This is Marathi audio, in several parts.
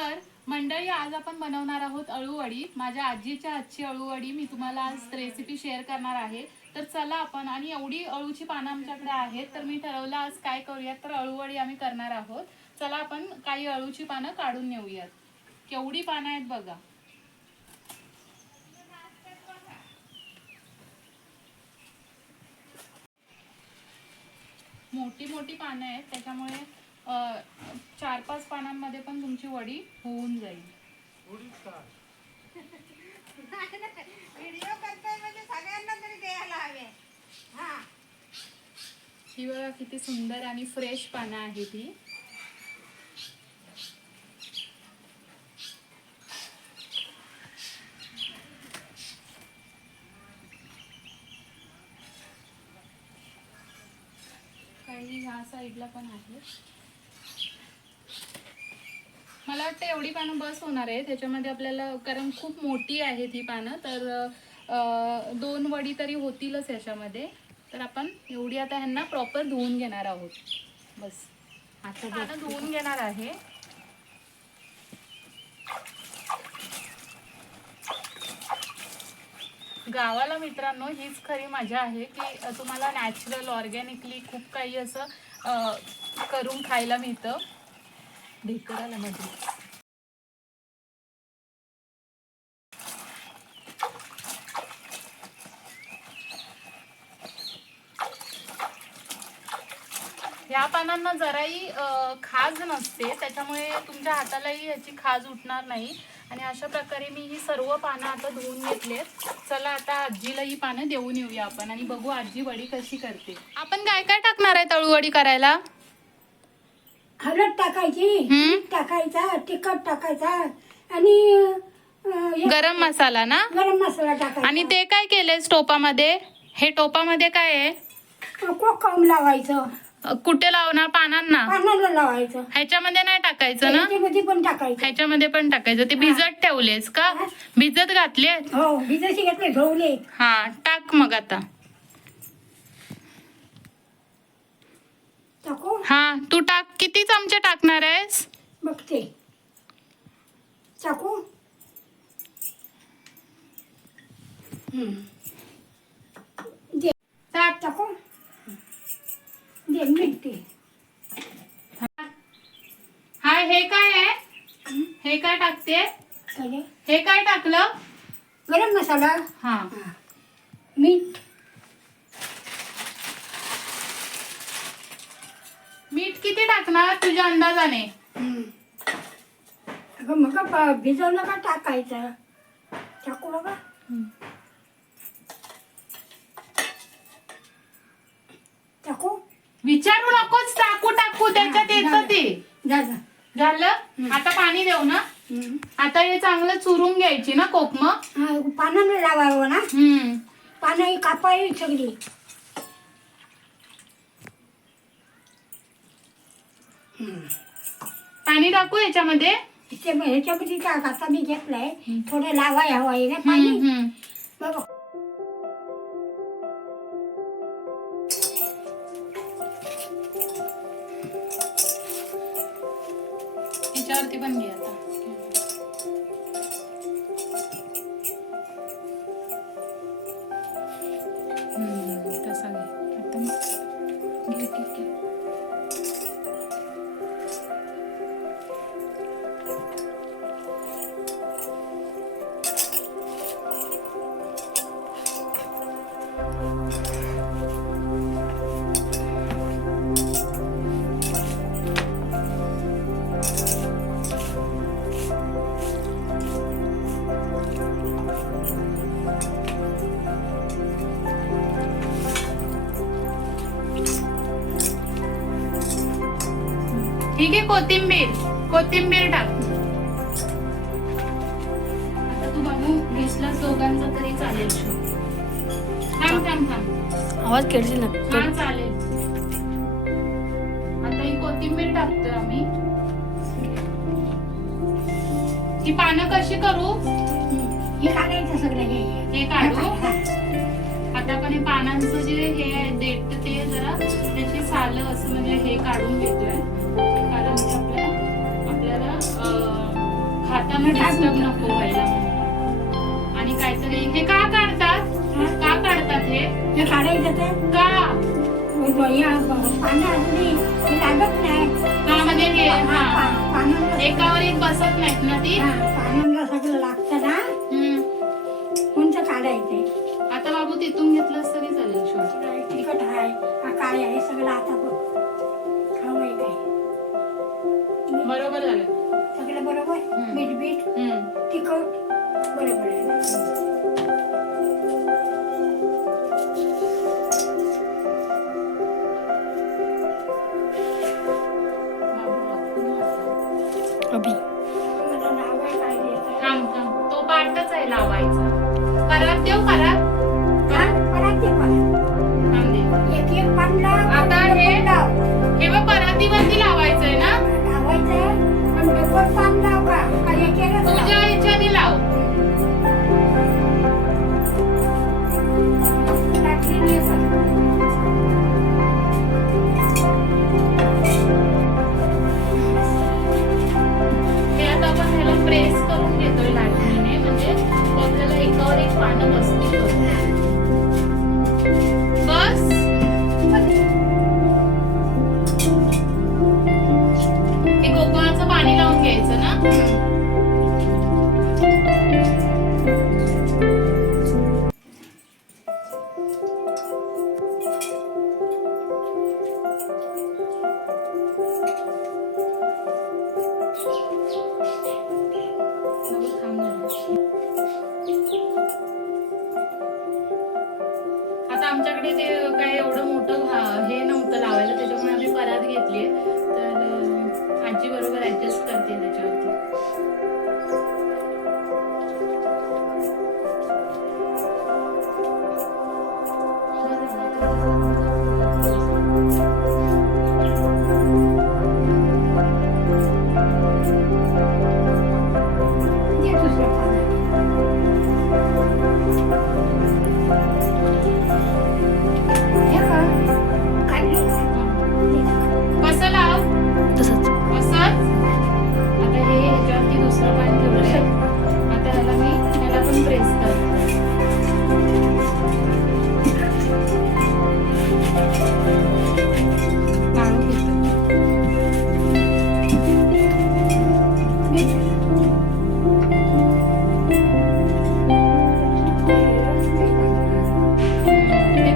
तर मंडळी आज आपण बनवणार आहोत अळूवडी. माझ्या आजीच्या आजची अळूवडी. मी तुम्हाला आज रेसिपी शेअर करणार आहे. तर चला आपण आणि एवढी अळूची पानं आमच्याकडे आहेत तर मी ठरवलं आज काय करूयात तर अळूवडी आम्ही करणार आहोत. चला आपण काही अळूची पानं काढून नेऊयात. केवढी पानं आहेत बघा. मोठी मोठी पानं आहेत त्याच्यामुळे चार पाच पानांमध्ये पण तुमची वडी होऊन जाईल. व्हिडिओ करतोय म्हणजे सगळ्यांना तरी द्यायला हवे. हा. ही बघा किती सुंदर आणि फ्रेश पानं आहेत ही काही ह्या साईडला पण आहे. मला वाटतं एवढी पानं बस होणार आहे. त्याच्यामध्ये आपल्याला कारण खूप मोठी आहेत ही पानं तर दोन वडी तरी होतीलच याच्यामध्ये. तर आपण एवढी आता ह्यांना प्रॉपर धुवून घेणार आहोत. बस. आता पानं धुवून घेणार आहे. गावाला मित्रांनो हीच खरी मजा आहे की तुम्हाला नॅचरल ऑर्गॅनिकली खूप काही असं करून खायला मिळतं. ढेकराला मध्ये. या पानांना जराही खाज नसते त्याच्यामुळे तुमच्या हातालाही याची खाज उठणार नाही. आणि अशा प्रकारे मी ही सर्व पानं आता धुवून घेतलेत. चला आता आजीला ही पानं देऊन येऊया आपण आणि बघू आजी वडी कशी करते. आपण काय काय टाकणार आहे तळूवडी करायला? हळद टाकायची हम्म. मीठ टाकायचा तिखट टाकायचा आणि अं, हे गरम मसाला ना? गरम मसाला टाकायचा. आणि ते काय केलंय टोपामध्ये? हे टोपामध्ये काय आहे? कोकम लावायचं. अ, कुठे लावणार? पानांना? लावायचं. ह्याच्यामध्ये नाही टाकायचं ना? त्याच्यामध्ये पण टाकायचं. ह्याच्यामध्ये पण टाकायचं. ते भिजत ठेवलेस का? भिजत घातले हो भिजशी घेतले ढवले हा टाक मग आता. टाकू? हा तू टाक. किती चमचे टाकणार आहेस? बघते. टाकू. दे. टाकू. दे हाय हे काय आहे? हे काय टाकते? हे काय टाकलं? गरम मसाला. हा. मीठ मीठ किती टाकणार तुझ्या अंदाजाने? हम्म. अगं मग प- भिजवलं का टाकायचं? टाकू बघा टाकू? विचारू नकोच टाकू टाकू त्याच्यात येतं ते. जा जा. झालं? आता पाणी देऊ ना? हम्म. आता हे चांगलं चुरून घ्यायची ना कोकम? हा, पानानं लावावं ना? हम्म. पानं ही कापावी सगळी. पाणी टाकू याच्यामध्ये? ते मग ह्याच्यामध्ये टाक आता मी घेतलंय. थोडं लावाय हवं आहे ना पाणी. हम्म. बघा. याच्यावरती पण घे आता. कोथिंबीर कोथिंबीर टाक. आता तू बघू घेसलास दोघांचा तरी चालेल थांब थांब थांब. आवाज खेळशील ना? हा चालेल. आता ही कोथिंबीर टाकतोय आम्ही. ही पानं कशी करू? हे काढायचं सगळं हे हे. काढू. आता आपण हे पानांचं जे हे आहे देठ ते जरा त्याची सालं असं म्हणजे हे काढून घेतोय. कोणाला डिस्टर्ब नको व्हायला. आणि काहीतरी हे का काढतात? का काढतात हे? हे काढायचं ते? का? लागत म्हणजे हे? हा. एकावर एक बसत नाहीत ना ती? पाण्याला लागत. पार्टच आहे लावायचा. परत देऊ परत? आता हे हे बघ परातीवरती लावायचंय ना? तुझ्या इच्छा दिला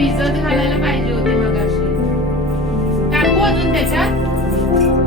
भिजत घालायला पाहिजे होते मग काकू अजून त्याच्यात?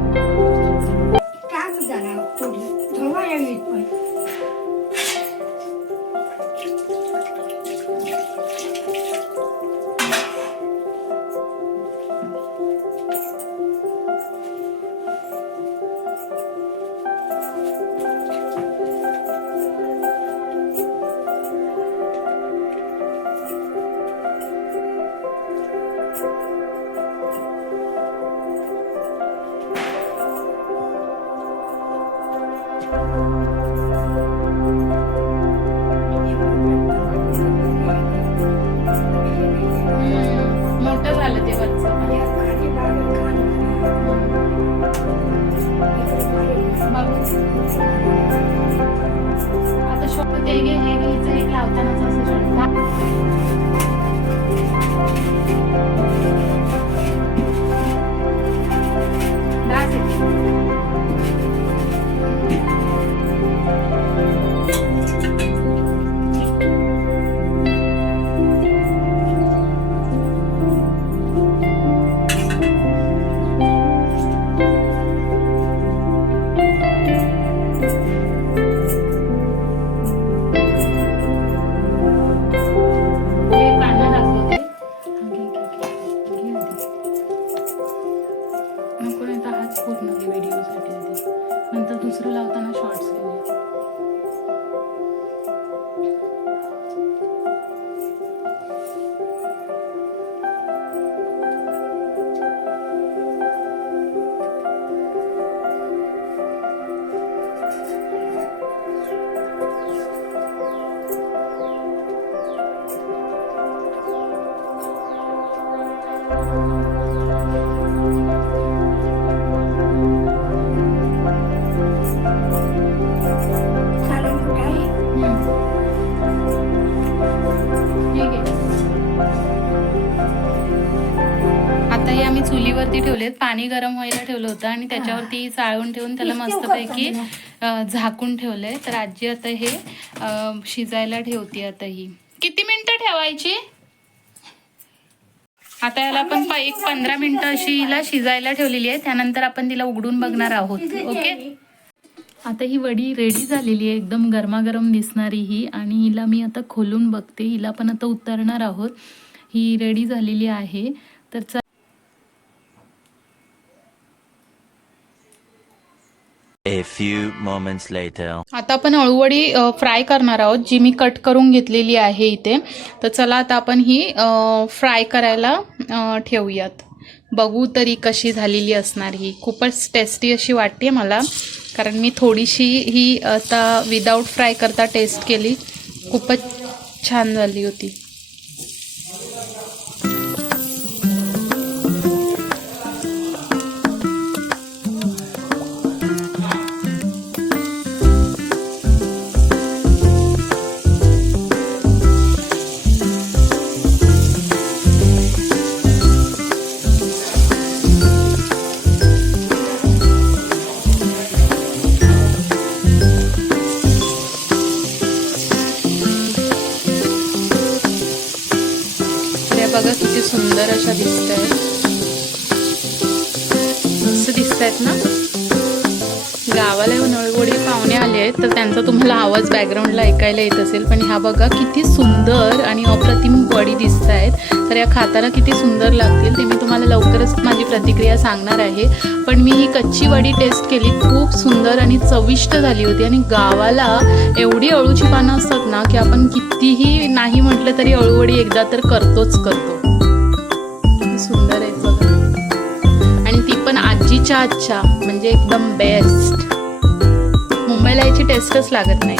आता शॉप ते घे हे घ्यायचं एक लावतानाच ठेवलेत पाणी गरम व्हायला ठेवलं होतं आणि त्याच्यावरती चाळून ठेवून त्याला मस्तपैकी झाकून ठेवलंय. तर आजी आता हे शिजायला ठेवते आता ही. किती मिनिटं ठेवायची? आता याला आपण एक पंधरा मिनिटं अशी हिला शिजायला ठेवलेली आहे. त्यानंतर आपण तिला उघडून बघणार आहोत. ओके? आता ही वडी रेडी झालेली आहे. एकदम गरमागरम दिसणारी ही. आणि हिला मी आता खोलून बघते. हिला पण आता उतरणार आहोत. ही रेडी झालेली आहे. तर A few moments later. आता आपण अळूवडी फ्राय करणार आहोत जी मी कट करून घेतलेली आहे इथे. तर चला आता आपण ही फ्राय करायला ठेवूयात. बघू तरी कशी झालेली असणार ही. खूपच टेस्टी अशी वाटते मला कारण मी थोडीशी ही आता विदाऊट फ्राय करता टेस्ट केली. खूपच छान झाली होती. बघा किती सुंदर अशा दिसत आहेत मस्त दिसत आहेत ना? गावाला येऊन अळगोडी पाहुणे आले आहेत तर त्यांचा तुम्हाला आवाज बॅकग्राऊंडला ऐकायला येत असेल. पण ह्या बघा किती सुंदर आणि अप्रतिम वडी दिसत आहेत. तर या खाताना किती सुंदर लागतील ते मी तुम्हाला लवकरच माझी प्रतिक्रिया सांगणार आहे. पण मी ही कच्ची वडी टेस्ट केली खूप सुंदर आणि चविष्ट झाली होती. आणि गावाला एवढी अळूची पानं असतात ना की आपण कितीही नाही म्हटलं तरी अळूवडी एकदा तर करतोच करतो. किती सुंदर आहे आजीच्या आजच्या म्हणजे एकदम बेस्ट मुंबईला याची टेस्टच लागत नाही.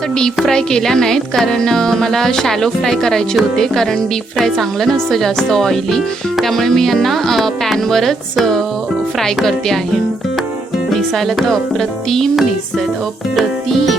तर डीप फ्राय केल्या नाहीत कारण मला शॅलो फ्राय करायचे होते कारण डीप फ्राय चांगलं नसतं जास्त ऑइली त्यामुळे मी यांना पॅनवरच फ्राय करते आहे. दिसायला तर अप्रतिम दिसत अप्रतिम.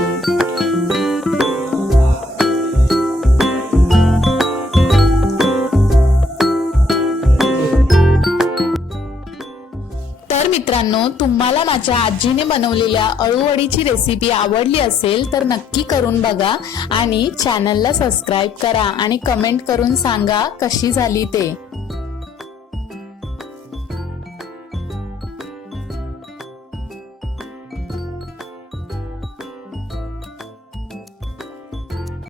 मित्रांनो तुम्हाला माझ्या आजीने बनवलेल्या अळूवडीची रेसिपी आवडली असेल तर नक्की करून बघा आणि चॅनलला सबस्क्राईब करा आणि कमेंट करून सांगा कशी झाली ते.